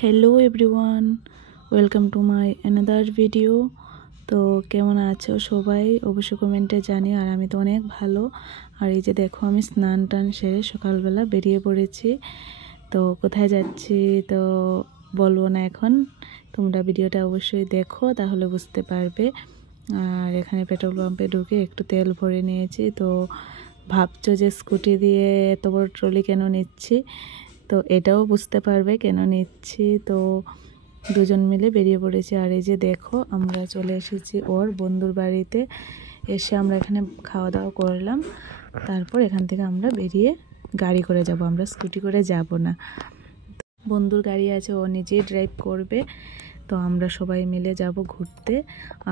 Hello everyone welcome to my another video. तो केमन आछो सबाई अवश्य कमेंटे जानिए। और आमी तो अनेक भालो। और ये जे देखो आमी स्नान टान सेरे सकाल बेला बेरिये पड़ेछि। तो कोथाय जाচ্ছি तो बोलबो ना एखन, तोमरा भिडियोटा अवश्य देखो ताहले बुझते पारबे। और एखाने पेट्रोल पाम्पे ढुके एकटु तेल भरे निয়েছি। तो भाबছো যে স্কুটি দিয়ে এত বড় ট্রলি কেন নিচ্ছি, তো এটাও বুঝতে পারবে কেন নিচ্ছি। তো দুজন মিলে বেরিয়ে পড়েছি। আর এই যে দেখো আমরা চলে এসেছি ওর বন্ধুর বাড়িতে। এসে আমরা এখানে খাওয়া দাওয়া করলাম, তারপর এখান থেকে আমরা বেরিয়ে গাড়ি করে যাব, আমরা স্কুটি করে যাব না। বন্ধুর গাড়ি আছে, ও নিজেই ড্রাইভ করবে। তো আমরা সবাই মিলে যাব ঘুরতে।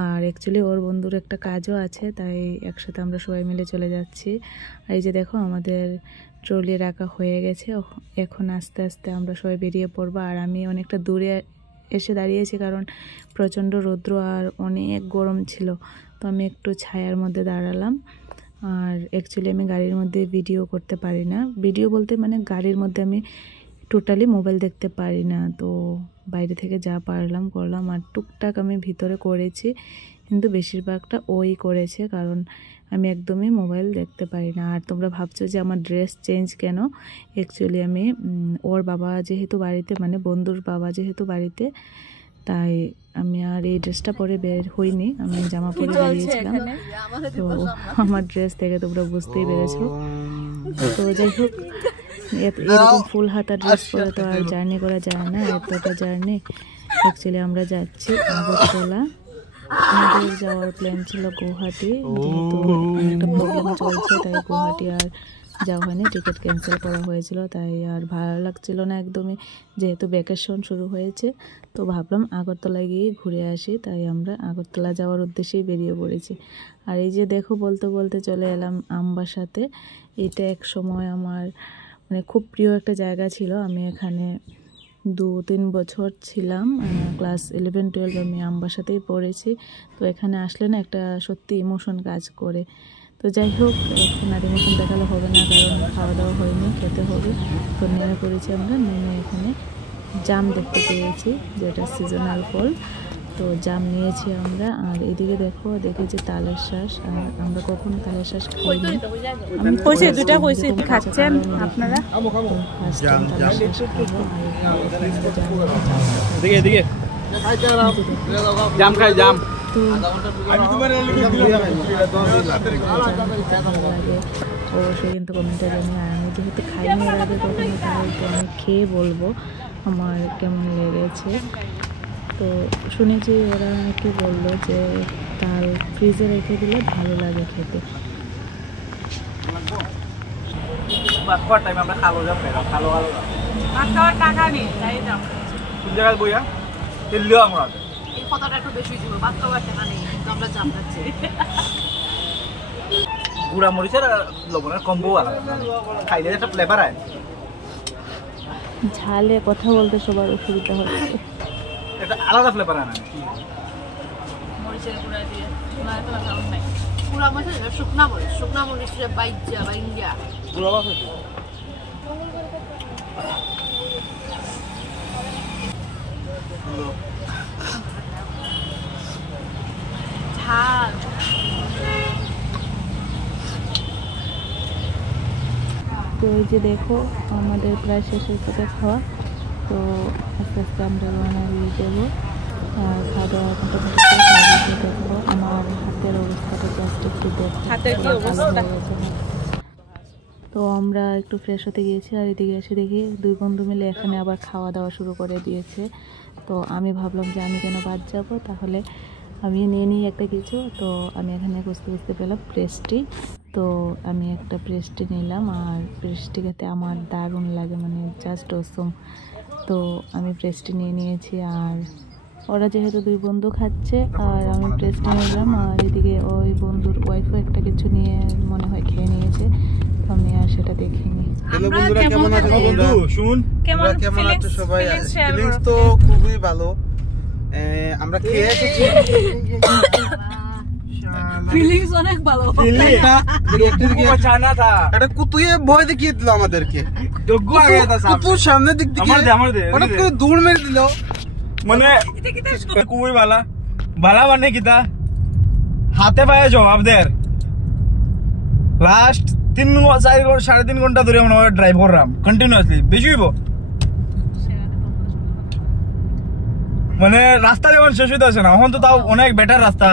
আর অ্যাকচুয়ালি ওর বন্ধুর একটা কাজও আছে, তাই একসাথে আমরা সবাই মিলে চলে যাচ্ছি। আর এই যে দেখো আমাদের ট্রলি রাখা হয়ে গেছে, এখন আস্তে আস্তে আমরা সবাই বেরিয়ে পড়বো। আর আমি অনেকটা দূরে এসে দাঁড়িয়েছি কারণ প্রচণ্ড রৌদ্র আর অনেক গরম ছিল। তো আমি একটু ছায়ার মধ্যে দাঁড়ালাম। আর অ্যাকচুয়ালি আমি গাড়ির মধ্যে ভিডিও করতে পারি না, ভিডিও বলতে মানে গাড়ির মধ্যে আমি টোটালি মোবাইল দেখতে পারি না। তো বাইরে থেকে যা পারলাম করলাম। আর টুকটাক আমি ভিতরে করেছি, কিন্তু বেশিরভাগটা ওই করেছে কারণ আমি একদমই মোবাইল দেখতে পারি না। আর তোমরা ভাবছো যে আমার ড্রেস চেঞ্জ কেন, অ্যাকচুয়ালি আমি ওর বাবা যেহেতু বাড়িতে, মানে বন্ধুর বাবা যেহেতু বাড়িতে, তাই আমি আর এই ড্রেসটা পরে বের হইনি, আমি জামা পরে বেরিয়েছিলাম। তো আমার ড্রেস থেকে তোমরা বুঝতেই পেরেছো। তো যাই হোক, এরকম ফুল হাতা ড্রেস পরে তো আর জার্নি করা যায় না, এতটা জার্নি। অ্যাকচুয়ালি আমরা যাচ্ছি আগরতলা, আমাদের যাওয়ার প্ল্যান ছিল গুয়াহাটি, যেহেতু একটা প্রবলেম চলছে তাই গুয়াহাটি আর যাওয়া হয়নি, টিকিট ক্যান্সেল করা হয়েছিল। তাই আর ভালো লাগছিল না একদমই, যেহেতু ভ্যাকেশন শুরু হয়েছে। তো ভাবলাম আগরতলা গিয়ে ঘুরে আসি, তাই আমরা আগরতলা যাওয়ার উদ্দেশ্যেই বেরিয়ে পড়েছি। আর এই যে দেখো বলতে বলতে চলে এলাম আমবাসাতে। এটা এক সময় আমার মানে খুব প্রিয় একটা জায়গা ছিল। আমি এখানে 2-3 বছর ছিলাম, ক্লাস 11-12 আমি আমবাসাতেই পড়েছি। তো এখানে আসলে না একটা সত্যি ইমোশন কাজ করে। তো যাই হোক, এখন আর ইমোশন দেখালে হবে না কারণ খাওয়া দাওয়া হয়নি, খেতে হবে। তো নেমে পড়েছি আমরা, নেমে এখানে জাম দেখতে পেয়েছি, যেটা সিজনাল ফল। তো জাম নিয়েছি আমরা। আর এদিকে দেখো, দেখি যে তালের শ্বাস। আর আমরা কখনো তালের শ্বাস খাইনি। আমি কইছি দুটা কইছি, খাচ্ছেন আপনারা? এদিকে জাম খাই, জাম। তো অবশ্যই কিন্তু কমেন্টে জানিয়ে। আর আমি যেহেতু খাইনি এর আগে কখনো, তাই তো আমি খেয়ে বলবো আমার কেমন লেগেছে। তো শুনেছি ওরা নাকি বললো যে তাল ফ্রিজে রেখে দিলে ভালো লাগে খেতে। গুড়া মরিচের লবণের কম্বো খাইলে একটা ফ্লেভার আয়। ঝালে কথা বলতে সবার অসুবিধা হচ্ছে, এটা আলাদা ফ্লেভার আনে। মরিচের গুঁড়া দিয়ে গুঁড়া মরিচ, শুকনা মরিচ বাইজা বা ইন্ডিয়া গুঁড়া মাছ ঝাল। তো এই যে দেখো আমাদের প্রায় শেষের পথে খাওয়া। তো আস্তে আস্তে আমরা রওনা দিয়ে দেবো। আর খাওয়া দাওয়া মোটামুটি দেখো আমার হাতের অবস্থাটা জাস্ট একটু দেখো, হাতের কি অবস্থা। তো আমরা একটু ফ্রেশ হতে গিয়েছি। আর এদিকে এসে দেখি দুই বন্ধু মিলে এখানে আবার খাওয়া দাওয়া শুরু করে দিয়েছে। তো আমি ভাবলাম যে আমি কেন বাদ যাবো, তাহলে আমি নিয়ে নিই একটা কিছু। তো আমি এখানে খুঁজতে পেলাম প্রেস্টি। তো আমি একটা প্রেস্টি নিলাম। আর প্রেস্টি খেতে আমার দারুণ লাগে, মানে জাস্ট অসম। তো আমি প্রেস্টি নিয়ে নিয়েছি। আর ওরা যেহেতু দুই বন্ধু খাচ্ছে আর আমি প্রেস্টি নিলাম। আর এদিকে ওই বন্ধুর ওয়াইফও একটা কিছু নিয়ে মনে হয় খেয়ে নিয়েছে, তো আমি আর সেটা দেখিনি। হ্যালো বন্ধুরা, কেমন আছো বন্ধু? শুন, কেমন আছো সবাই? ফিলিংস তো খুবই ভালো। আমরা খেয়ে এসেছি, ফিলিংস অনেক ভালো এটা কুতুয়ে ভয় দেখিয়ে দিল আমাদেরকে কুতুর সামনে দিক থেকে হঠাৎ করে দৌড় মেরে দিল মানে খুবই ভালা ভালা মানে কিতা হাতে পায়ে জবাব দের লাস্ট 3-4 ঘন্টা ধরে মনে হয় ড্রাইভ করলাম কন্টিনিউয়াসলি বেশি হইব মানে রাস্তা যেমন শেষ হইতে আসে না এখন তো তাও অনেক বেটার রাস্তা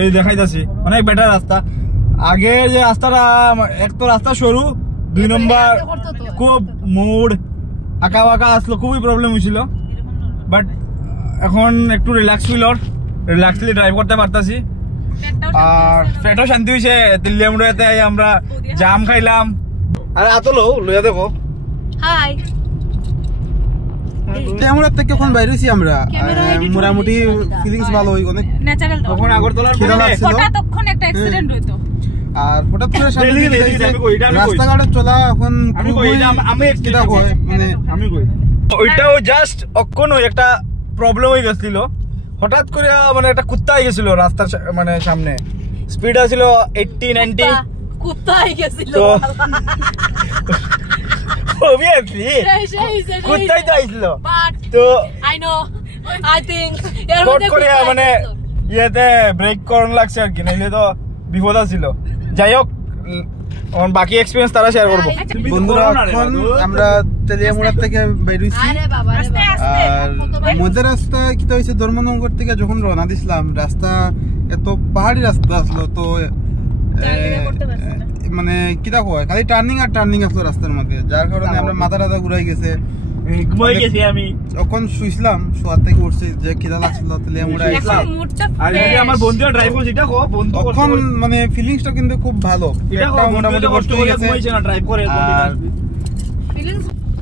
এই দেখাইতেছি অনেক বেটার রাস্তা আগে যে রাস্তাটা এক তো রাস্তা সরু 2 নম্বর খুব মোড় আঁকা বাঁকা আসলো খুবই প্রবলেম হয়েছিল বাট এখন একটু রিল্যাক্সলি ড্রাইভ করতে পারতাছি আর পেটও শান্তি হয়েছে দিল্লিয়ামুড়াতে আমরা জাম খাইলাম আরে আতলো লইয়া দেখো হাই আমরা থেকে এখন বাইরে হইছি আমরা মোটামুটি ফিলিংস ভালো হই অনেক ন্যাচারাল তখন আগরতলার হঠাৎ তখন একটা অ্যাক্সিডেন্ট হইতো আর হঠাৎ করে সামনে রাস্তাঘাটে চলা এখন আমি কই ওইটাও জাস্ট অক্ষণ একটা প্রবলেম হয়ে গেছিল হঠাৎ করে মানে একটা কুত্তা হয়ে গেছিল রাস্তার মানে সামনে স্পিড আছিল 80-90 কুত্তা হয়ে গেছিল obviously কুত্তাই তো আইছিল তো I know I think short করে মানে ইয়েতে ব্রেক করন লাগছে আর কি নাইলে তো বিপদ আছিল যাই হোক বাকি এক্সপেরিয়েন্স তারা শেয়ার করবো বন্ধুরা এখন আমরা তেলিয়ামুড়া থেকে বেরিয়েছি আর মধ্যে রাস্তা কিটা হয়েছে ধর্মনগর থেকে যখন রওনা দিছিলাম রাস্তা এত পাহাড়ি রাস্তা আসলো তো মানে কিটা কয় খালি টার্নিং আর টার্নিং আসলো রাস্তার মধ্যে যার কারণে আমরা মাথা টাথা ঘুরাই গেছে ঘুমাই গেছি আমি যখন শুইছিলাম শোয়ার থেকে উঠছি যে খিদা লাগছিল তেলিয়ামুড়া আর এই আমার বন্ধু ড্রাইভ করছে এটা বন্ধু তখন মানে ফিলিংসটা কিন্তু খুব ভালো এটা মোটামুটি কষ্ট হয়ে গেছে না ড্রাইভ করে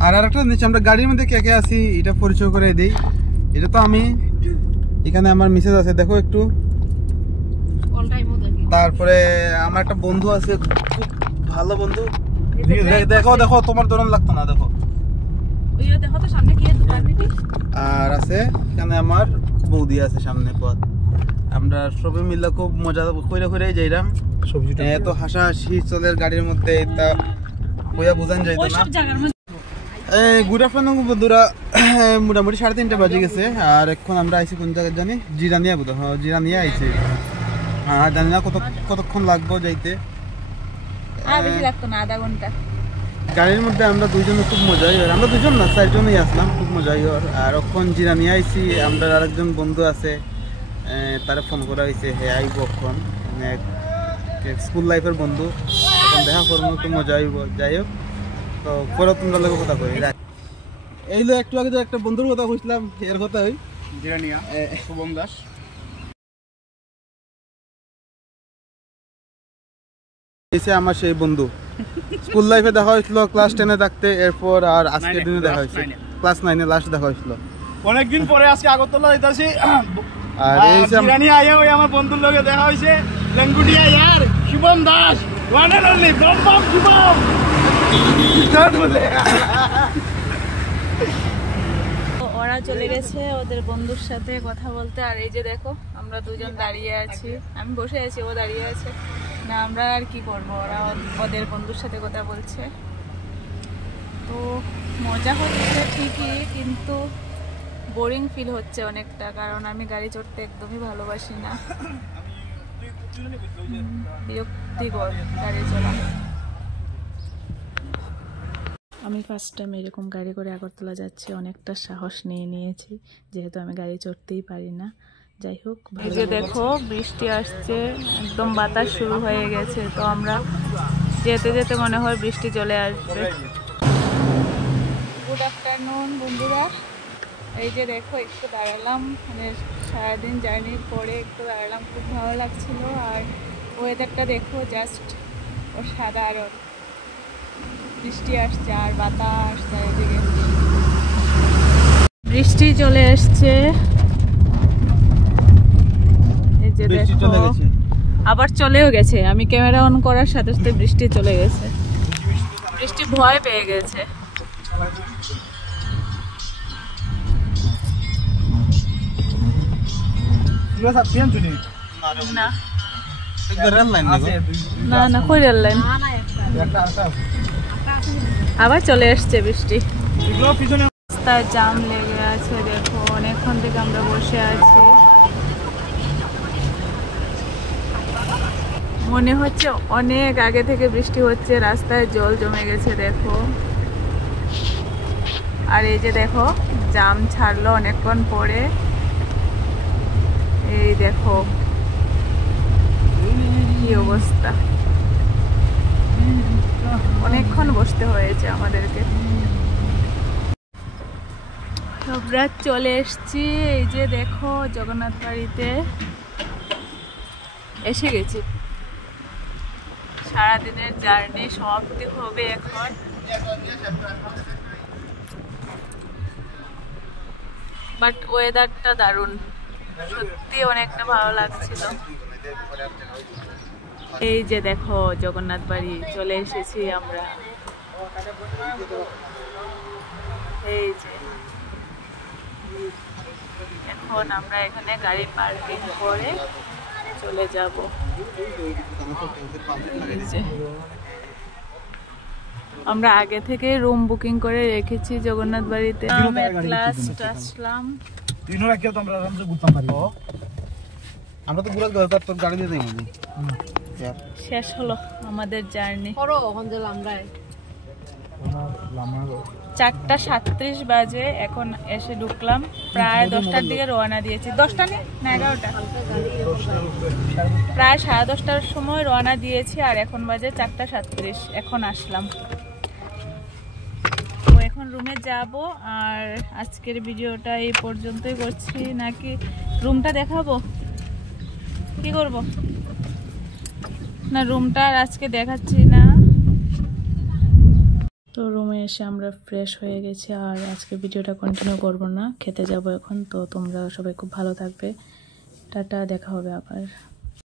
আর আরেকটা নিচে আমরা গাড়ির মধ্যে কে কে আছি এটা পরিচয় করে দেই এটা তো আমি এখানে আমার মিসেস আছে দেখো একটু তারপরে আমার একটা বন্ধু আছে খুব ভালো বন্ধু দেখো দেখো তোমার দরন লাগতো না দেখো আর আছে এখানে আমার বৌদি আছে সামনে পথ আমরা সবাই মিলে খুব মজা করে করে যাইলাম সবজিটা এত হাসাহাসি চলের গাড়ির মধ্যে তা কইয়া বোঝান যাইতো না গুড আফটারনুন বন্ধুরা মোটামুটি 3:30 বাজে গেছে আর এখন আমরা আইছি কোন জায়গায় জানি জিরানিয়া বোধ হয় জিরানিয়া আইছি আর জানি না কতক্ষণ লাগবো যাইতে বেশি লাগতো না আধা ঘন্টা গাড়ির মধ্যে আমরা দুইজনে খুব মজা হয় আমরা দুজন না 4 জনই আসলাম খুব মজা হয় আর এখন জিরানিয়া আইছি আমরা আরেকজন বন্ধু আছে তারা ফোন করা হয়েছে হ্যাঁ আইব এখন স্কুল লাইফের বন্ধু দেখা করবো তো মজা হইব যাই হোক তো পরে তোমরা লোক কথা কই এই যে একটু আগে একটা বন্ধুর কথা কইছিলাম এর কথা হই জিরানিয়া শুভম দাস এসে আমার সেই বন্ধু স্কুল লাইফে দেখা হয়েছিল ক্লাস 10 এ থাকতে এরপর আর আজকের দিনে দেখা হয়েছে ক্লাস 9 এ লাস্ট দেখা হয়েছিল অনেকদিন পরে আজকে আগরতলা যাইতাছি আর এই যে জিরানিয়া আয়া ওই আমার বন্ধুর লগে দেখা হইছে লেঙ্গুটিয়া यार Shubham Das one and only বম শুভম স্টার্ট বলে ওরা চলে গেছে ওদের বন্ধুর সাথে কথা বলতে আর এই যে দেখো আমরা দুজন দাঁড়িয়ে আছি আমি বসে আছি ও দাঁড়িয়ে আছে না আমরা আর কি করবো ওরা ওদের বন্ধুর সাথে কথা বলছে তো মজা হচ্ছে ঠিকই কিন্তু বোরিং ফিল হচ্ছে অনেকটা কারণ আমি গাড়ি চড়তে একদমই ভালোবাসি না বিরক্তিকর গাড়ি চলা আমি ফার্স্ট টাইম এরকম গাড়ি করে আগরতলা যাচ্ছি অনেকটা সাহস নিয়ে নিয়েছি যেহেতু আমি গাড়ি চড়তেই পারি না যাই হোক এই যে দেখো বৃষ্টি আসছে একদম বাতাস শুরু হয়ে গেছে তো আমরা যেতে যেতে মনে হয় বৃষ্টি চলে আসবে গুড আফটারনুন বন্ধুরা এই যে দেখো একটু দাঁড়ালাম মানে সারাদিন জার্নির পরে একটু দাঁড়ালাম খুব ভালো লাগছিল আর ওয়েদারটা দেখো জাস্ট অসাধারণ বৃষ্টি আসছে আর বাতাস চারিদিকে বৃষ্টি চলে আসছে এই যে দেখো আবার চলেও গেছে আমি ক্যামেরা অন করার সাথে সাথে বৃষ্টি চলে গেছে বৃষ্টি ভয় পেয়ে গেছে না না রেল লাইন না না কই রেল লাইন আবার চলে এসছে বৃষ্টি রাস্তায় জাম লেগে আছে দেখো অনেকক্ষণ থেকে আমরা বসে আছি মনে হচ্ছে অনেক আগে থেকে বৃষ্টি হচ্ছে রাস্তায় জল জমে গেছে দেখো আর এই যে দেখো জাম ছাড়লো অনেকক্ষণ পরে এই দেখো কি অবস্থা অনেকক্ষণ বসতে হয়েছে আমাদেরকে আমরা চলে এসেছি এই যে দেখো জগন্নাথ বাড়িতে এসে গেছি সারাদিনের জার্নি সমাপ্তি হবে এখন বাট ওয়েদারটা দারুণ সত্যি অনেকটা ভালো লাগছিল এই যে দেখো জগন্নাথ বাড়ি চলে এসেছি আমরা এই যে এখন আমরা এখানে গাড়ি পার্কিং করে চলে যাব আমরা আগে থেকে রুম বুকিং করে রেখেছি জগন্নাথ বাড়িতে লাস্ট আসলাম আমরা তো পুরো তোর গাড়ি দিয়ে দেই মনে শেষ হলো আমাদের জার্নি 4:37 বাজে এখন এসে ঢুকলাম প্রায় 10টার দিকে রওনা দিয়েছি 10টা না 11টা প্রায় 10:30টার সময় রওনা দিয়েছি আর এখন বাজে 4:37 এখন আসলাম তো এখন রুমে যাব আর আজকের ভিডিওটা এই পর্যন্তই করছি নাকি রুমটা দেখাবো কি করব না রুমটা আর আজকে দেখাচ্ছি না তো রুমে এসে আমরা ফ্রেশ হয়ে গেছি আর আজকে ভিডিওটা কন্টিনিউ করব না খেতে যাব এখন তো তোমরা সবাই খুব ভালো থাকবে টাটা দেখা হবে আবার